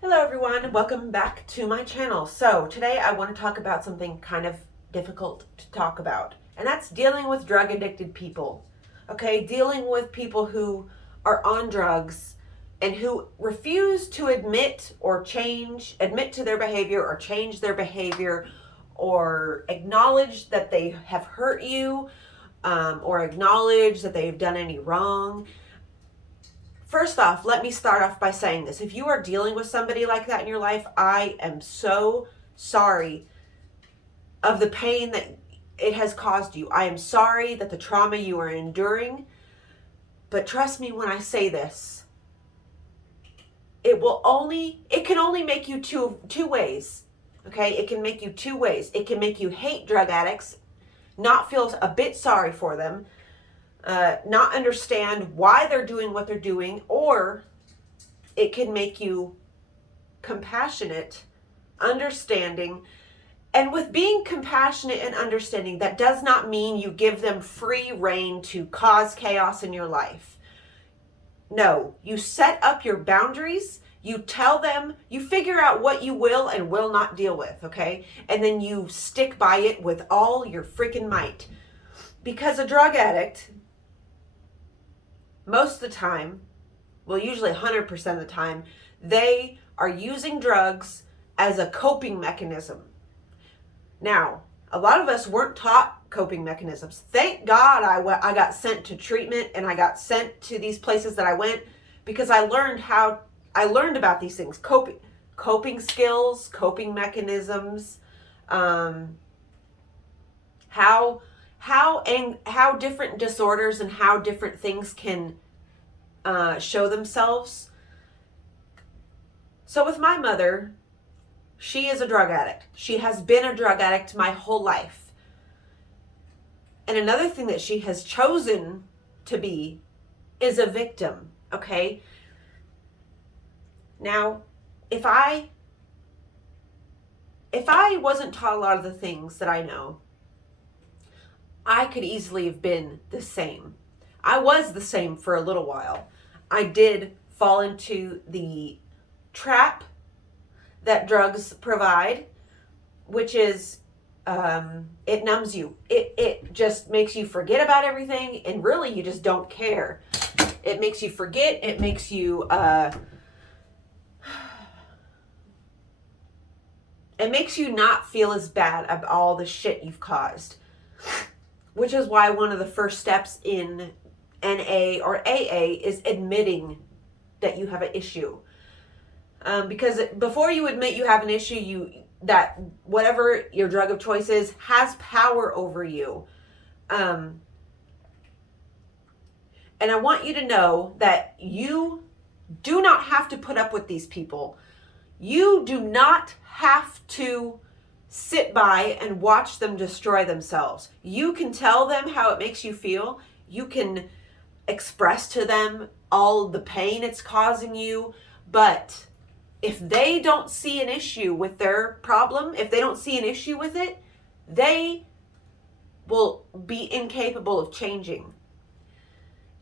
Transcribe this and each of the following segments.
Hello everyone, welcome back to my channel. So today I want to talk about something kind of difficult to talk about, and that's dealing with drug addicted people. Okay, dealing with people who are on drugs and who refuse to admit to their behavior or change their behavior or acknowledge that they have hurt you, or acknowledge that they've done any wrong. First off, let me start off by saying this. If you are dealing with somebody like that in your life, I am so sorry of the pain that it has caused you. I am sorry that the trauma you are enduring. But trust me when I say this, it can only make you two ways. Okay? It can make you two ways. It can make you hate drug addicts, not feel a bit sorry for them, not understand why they're doing what they're doing, or it can make you compassionate, understanding. And with being compassionate and understanding, that does not mean you give them free rein to cause chaos in your life. No, you set up your boundaries, you tell them, you figure out what you will and will not deal with, okay? And then you stick by it with all your freaking might. Because a drug addict, most of the time, well, usually 100% of the time, they are using drugs as a coping mechanism. Now, a lot of us weren't taught coping mechanisms. Thank God I got sent to treatment and I got sent to these places that I went, because I learned about these things, coping skills, coping mechanisms, how different disorders and how different things can show themselves. So with my mother, she is a drug addict. She has been a drug addict my whole life. And another thing that she has chosen to be is a victim, okay? Now, if I wasn't taught a lot of the things that I know, I could easily have been the same. I was the same for a little while. I did fall into the trap that drugs provide, which is it numbs you. It just makes you forget about everything, and really you just don't care. It makes you forget. It makes you not feel as bad about all the shit you've caused. Which is why one of the first steps in NA or AA is admitting that you have an issue. Because before you admit you have an issue, that whatever your drug of choice is has power over you. And I want you to know that you do not have to put up with these people. You do not have to sit by and watch them destroy themselves. You can tell them how it makes you feel. You can express to them all the pain it's causing you. But if they don't see an issue with their problem, if they don't see an issue with it, they will be incapable of changing.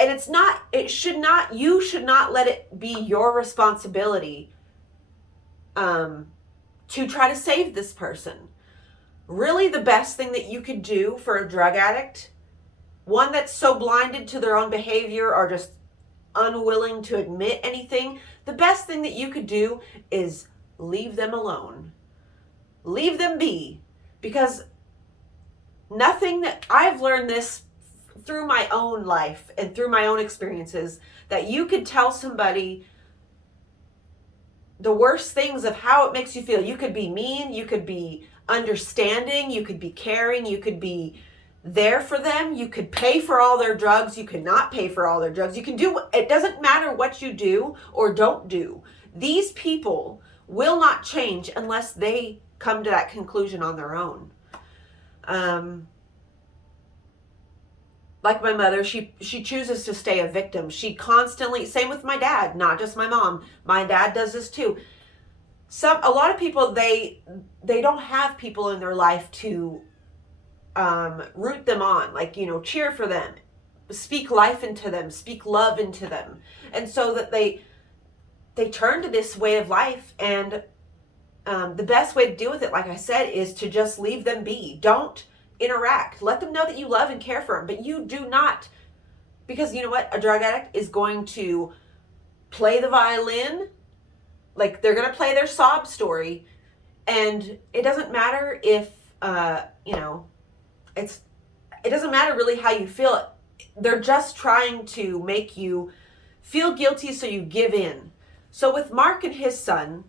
And you should not let it be your responsibility to try to save this person. Really, the best thing that you could do for a drug addict, one that's so blinded to their own behavior or just unwilling to admit anything, the best thing that you could do is leave them alone. Leave them be. Because I've learned this through my own life and through my own experiences, that you could tell somebody the worst things of how it makes you feel. You could be mean, you could be understanding, you could be caring, you could be there for them, you could pay for all their drugs, you could not pay for all their drugs. You can do, it doesn't matter what you do or don't do. These people will not change unless they come to that conclusion on their own. Like my mother, she chooses to stay a victim. She constantly, same with my dad, not just my mom. My dad does this too. A lot of people, they don't have people in their life to root them on, like, cheer for them, speak life into them, speak love into them. And so that they turn to this way of life, and the best way to deal with it, like I said, is to just leave them be. Don't interact. Let them know that you love and care for them, but you do not, because you know what? A drug addict is going to play the violin, like they're going to play their sob story, and it doesn't matter if, it doesn't matter really how you feel. They're just trying to make you feel guilty so you give in. So with Mark and his son,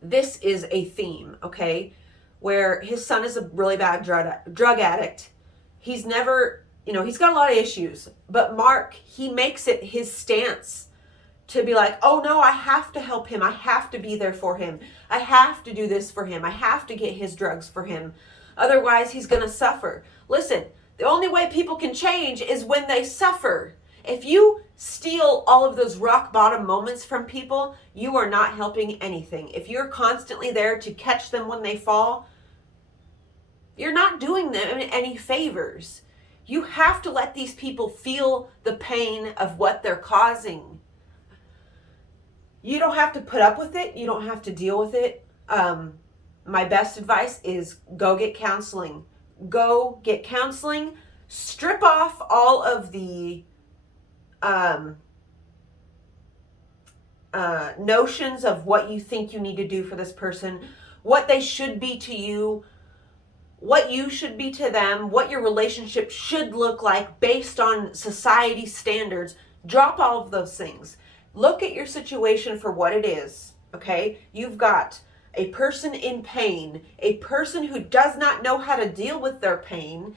this is a theme, okay? Where his son is a really bad drug addict. He's never, he's got a lot of issues. But Mark, he makes it his stance to be like, oh no, I have to help him. I have to be there for him. I have to do this for him. I have to get his drugs for him. Otherwise, he's going to suffer. Listen, the only way people can change is when they suffer. If you steal all of those rock bottom moments from people, you are not helping anything. If you're constantly there to catch them when they fall, you're not doing them any favors. You have to let these people feel the pain of what they're causing. You don't have to put up with it. You don't have to deal with it. My best advice is go get counseling. Go get counseling. Strip off all of the notions of what you think you need to do for this person, what they should be to you, what you should be to them, what your relationship should look like based on society standards. Drop all of those things. Look at your situation for what it is, okay? You've got a person in pain, a person who does not know how to deal with their pain,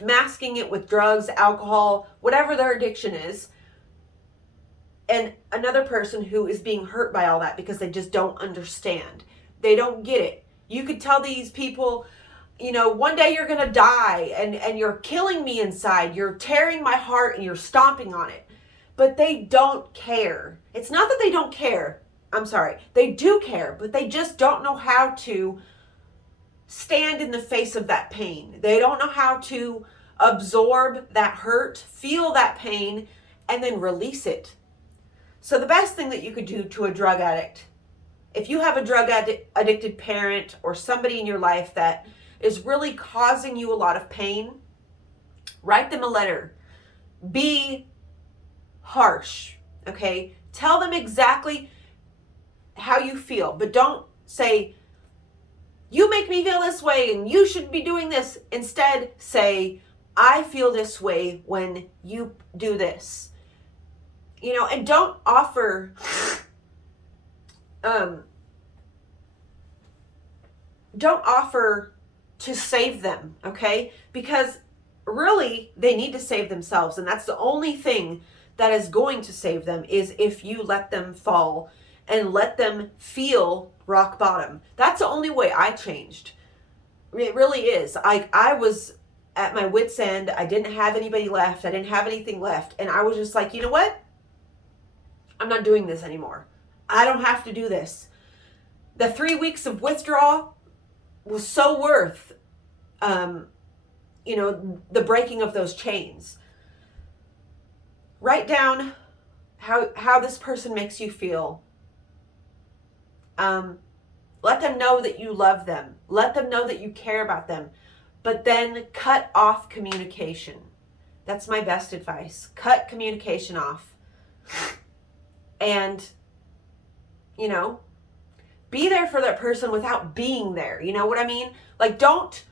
masking it with drugs, alcohol, whatever their addiction is, and another person who is being hurt by all that because they just don't understand. They don't get it. You could tell these people, one day you're going to die and you're killing me inside. You're tearing my heart and you're stomping on it. But they don't care. It's not that they don't care. I'm sorry. They do care, but they just don't know how to stand in the face of that pain. They don't know how to absorb that hurt, feel that pain, and then release it. So the best thing that you could do to a drug addict, if you have a drug addicted parent or somebody in your life that is really causing you a lot of pain, write them a letter. Be harsh, okay? Tell them exactly how you feel, but don't say, you make me feel this way and you should be doing this. Instead, say, I feel this way when you do this. And don't offer to save them, okay? Because really they need to save themselves, and that's the only thing that is going to save them, is if you let them fall and let them feel rock bottom. That's the only way I changed. It really is. I was at my wit's end. I didn't have anybody left. I didn't have anything left. And I was just like, you know what? I'm not doing this anymore. I don't have to do this. The 3 weeks of withdrawal was so worth, the breaking of those chains. Write down how this person makes you feel. Let them know that you love them. Let them know that you care about them. But then cut off communication. That's my best advice. Cut communication off. And, be there for that person without being there. You know what I mean? Like, don't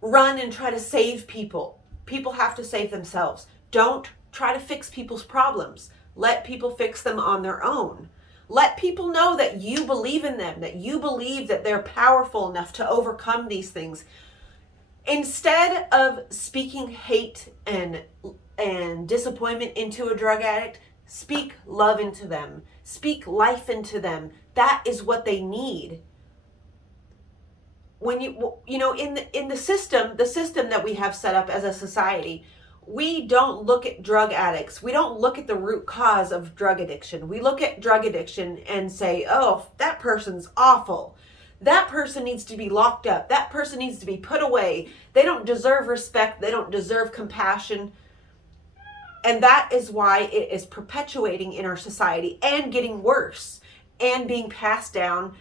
run and try to save people. People have to save themselves. Don't try to fix people's problems. Let people fix them on their own. Let people know that you believe in them, that you believe that they're powerful enough to overcome these things. Instead of speaking hate and disappointment into a drug addict, speak love into them. Speak life into them. That is what they need. When in the system that we have set up as a society, we don't look at drug addicts. We don't look at the root cause of drug addiction. We look at drug addiction and say, oh, that person's awful. That person needs to be locked up. That person needs to be put away. They don't deserve respect. They don't deserve compassion. And that is why it is perpetuating in our society and getting worse and being passed down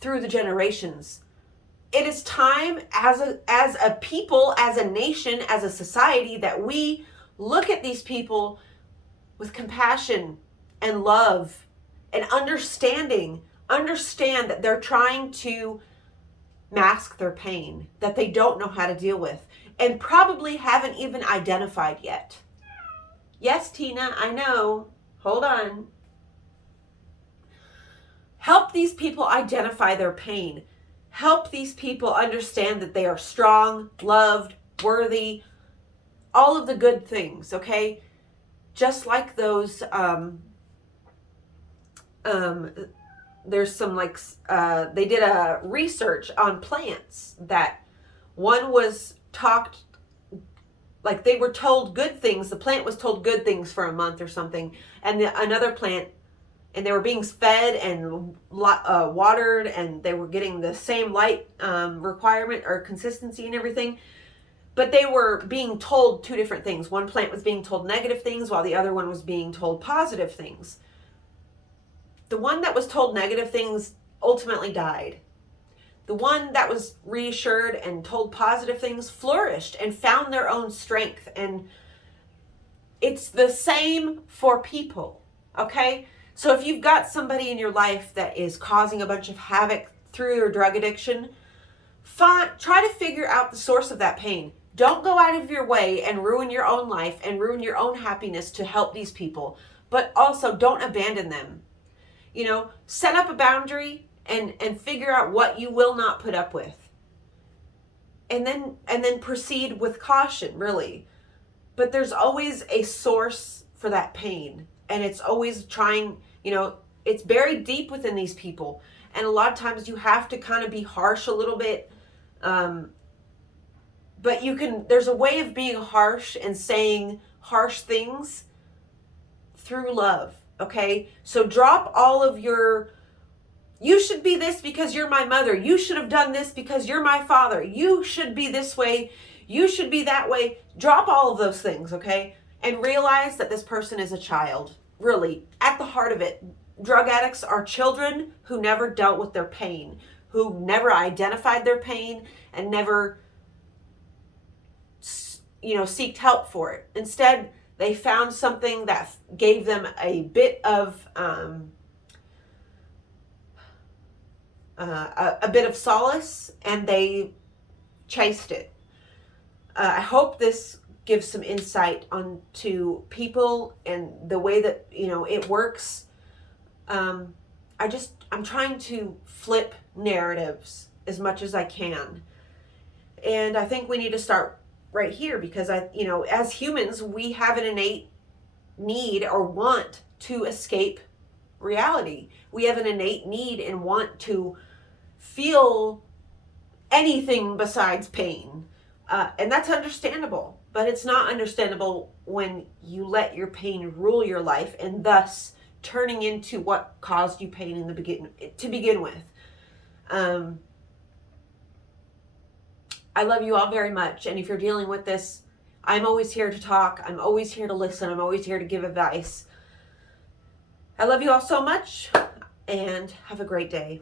through the generations. It is time as a people, as a nation, as a society, that we look at these people with compassion and love and understanding. Understand that they're trying to mask their pain that they don't know how to deal with and probably haven't even identified yet. Yes, Tina, I know. Hold on. Help these people identify their pain. Help these people understand that they are strong, loved, worthy, all of the good things, okay? Just like those, there's some they did a research on plants that one was talked, like they were told good things. The plant was told good things for a month or something. And another plant, and they were being fed and watered, and they were getting the same light requirement or consistency and everything. But they were being told two different things. One plant was being told negative things while the other one was being told positive things. The one that was told negative things ultimately died. The one that was reassured and told positive things flourished and found their own strength. And it's the same for people, okay? So if you've got somebody in your life that is causing a bunch of havoc through their drug addiction, try to figure out the source of that pain. Don't go out of your way and ruin your own life and ruin your own happiness to help these people. But also don't abandon them. You know, set up a boundary and figure out what you will not put up with. And then proceed with caution, really. But there's always a source for that pain. And it's always trying, you know, it's buried deep within these people. And a lot of times you have to kind of be harsh a little bit. But there's a way of being harsh and saying harsh things through love. Okay, so drop all of you should be this because you're my mother. You should have done this because you're my father. You should be this way. You should be that way. Drop all of those things, okay? And realize that this person is a child. Really, at the heart of it, drug addicts are children who never dealt with their pain, who never identified their pain and never, seeked help for it. Instead, they found something that gave them a bit of solace, and they chased it. I hope this gives some insight onto people and the way that it works. I'm trying to flip narratives as much as I can, and I think we need to start right here, because as humans, we have an innate need or want to escape reality. We have an innate need and want to feel anything besides pain. And that's understandable, but it's not understandable when you let your pain rule your life and thus turning into what caused you pain to begin with. I love you all very much. And if you're dealing with this, I'm always here to talk. I'm always here to listen. I'm always here to give advice. I love you all so much, and have a great day.